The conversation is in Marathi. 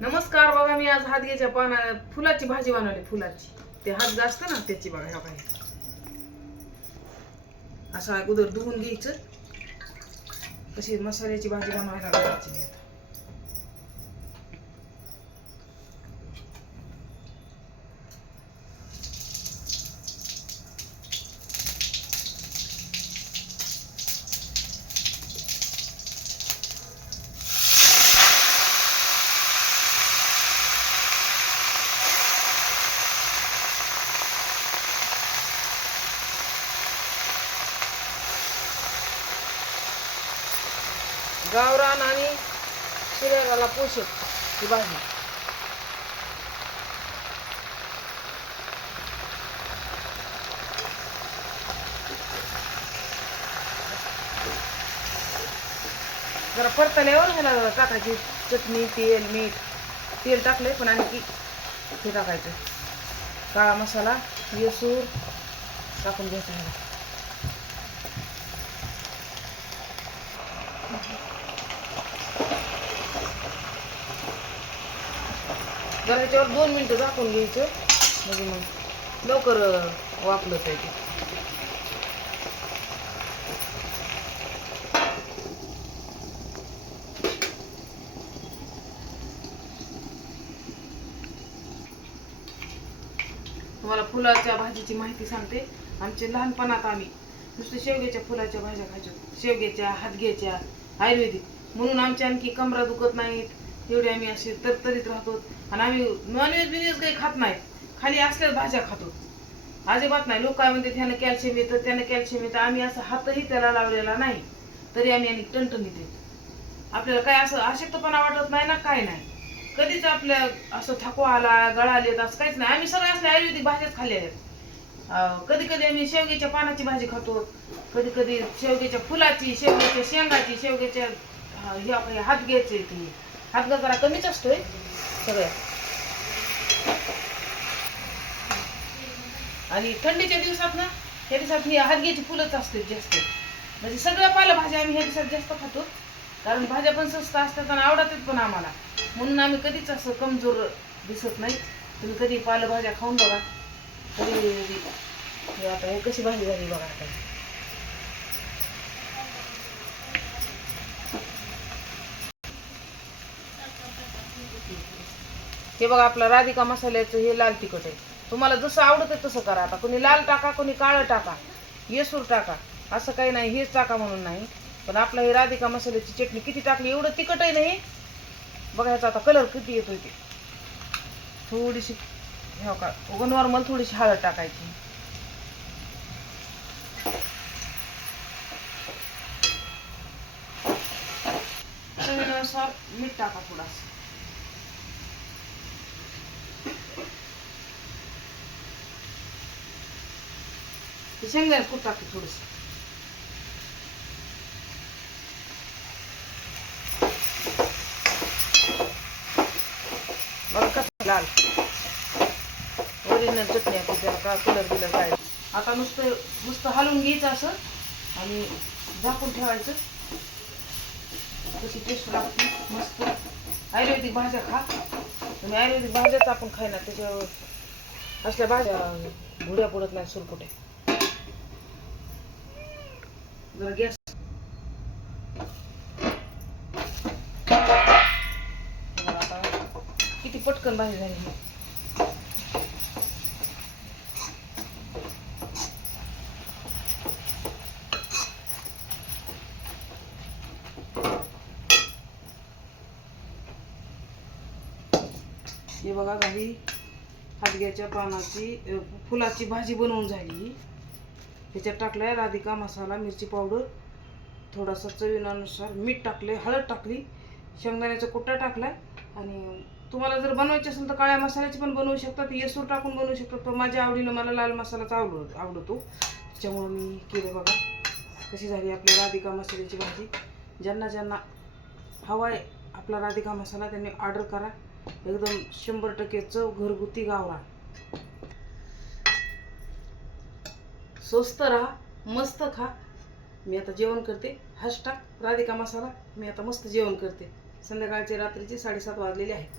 नमस्कार बघा मी आज हातग्याच्या पाना फुलाची भाजी बनवली फुलाची. ते हात जास्त ना त्याची बघा ह्या काही असं अगोदर धुवून घ्यायचं. तशी मसाल्याची भाजी बनवायला घालायची गावरान आणि शरीराला पोषक ही भाजी जरा परतल्यावर ह्याला टाकायची. चटणी तेल मीठ. तेल टाकले पण आणखी हे टाकायचं. काळा मसाला येसूर टाकून घ्यायचा ह्याला. जरा ह्याच्यावर दोन मिनटं झाकून घ्यायचं. म्हणजे मग लवकर वापलं पाहिजे तुम्हाला फुलाच्या भाजीची माहिती सांगते. आमचे लहानपणात आम्ही नुसतं शेवग्याच्या फुलाच्या भाज्या खायचो. शेवग्याच्या हातग्याच्या आयुर्वेदिक. म्हणून आमच्या आणखी कमरा दुखत नाहीत. एवढे आम्ही असे तरतरीत राहतो. आणि आम्ही नॉनव्हेज बिनव्हेज काही खात नाहीत खाली असल्याच भाज्या खातो. अजिबात नाही. लोक काय म्हणते त्यानं कॅल्शियम येतं त्यानं कॅल्शियम येतं. आम्ही असं हातही त्याला लावलेला नाही. तरी आम्ही आणि टणटणीत येतो आपल्याला काय असं अशक्तपणा वाटत नाही ना काय नाही. कधीच आपल्या असं थकवा आला गळा येत असं काहीच नाही. आम्ही सगळ्या असल्या आयुर्वेदिक भाज्याच खाल्ल्या आहेत. कधी कधी आम्ही शेवग्याच्या पानाची भाजी खातो. कधी कधी शेवग्याच्या फुलाची शेवग्याच्या शेंगाची शेवग्याच्या हा, हे आपले हातग्याचे ती. हातगा जरा कमीच असतोय. सगळ्या आणि थंडीच्या दिवसात ना ह्या दिवसात मी हातग्याची फुलंच असते जास्त. म्हणजे सगळ्या पालेभाज्या आम्ही ह्या दिवसात जास्त खातो. कारण भाज्या पण स्वस्त असतात आणि आवडतात पण आम्हाला. म्हणून आम्ही कधीच असं कमजोर दिसत नाही. तुम्ही कधी पालेभाज्या खाऊन बघा. कधी आता हे कशी भाजी झाली बघा आता. हे बघा आपलं राधिका मसाल्याचं हे लाल तिखट आहे. तुम्हाला जसं आवडत आहे तसं करा. आता कोणी लाल टाका कोणी काळं टाका येसूर टाका. असं काही नाही हेच टाका म्हणून नाही. पण आपलं हे राधिका मसाल्याची चटणी किती टाकली एवढं तिखट आहे नाही बघा ह्याचा आता कलर किती येतोय ते. थोडीशी हो का नॉर्मल थोडीशी हळद टाकायची. मीठ टाका थोडासा. ते शेंगदाणे खूप टाकते थोडस? बघा कसं लाल? ओरिजिनल चटणी आपली त्याला का कलर बिलर काय? आता नुसतं नुसतं हलवून घ्यायचं असं आणि झाकून ठेवायचं. तशी टेस्ट लागते मस्त. आयुर्वेदिक भाज्या खा. तुम्ही आयुर्वेदिक भाज्याच आपण खायना त्याच्यावर असल्या भाज्या भुड्या पडत नाही सुरपुट्या जरा गॅस किती पटकन भाजी झाली हे बघा घरी हातग्याच्या पानाची फुलाची भाजी बनवून झाली. ह्याच्यात आहे राधिका मसाला मिरची पावडर थोडासा चवीनुसार मीठ टाकले हळद टाकली शेंगदाण्याचा कुट्टा टाकलाय. आणि तुम्हाला जर बनवायची असेल तर काळ्या मसाल्याची पण बनवू शकतात येसूर टाकून बनवू शकतात पण माझ्या आवडीनं मला लाल मसालाच आवडत आवडतो. त्याच्यामुळं मी केलं बघा कशी झाली आपल्या राधिका मसाल्याची भाजी. ज्यांना ज्यांना हवा आहे आपला राधिका मसाला त्यांनी ऑर्डर करा. एकदम शंभर टक्के चव घरगुती गावरा स्वस्त राहा मस्त खा. मी आता जेवण करते. हॅशटॅग राधिका मसाला. मी आता मस्त जेवण करते. संध्याकाळचे रात्रीचे साडेसात वाजलेले आहेत.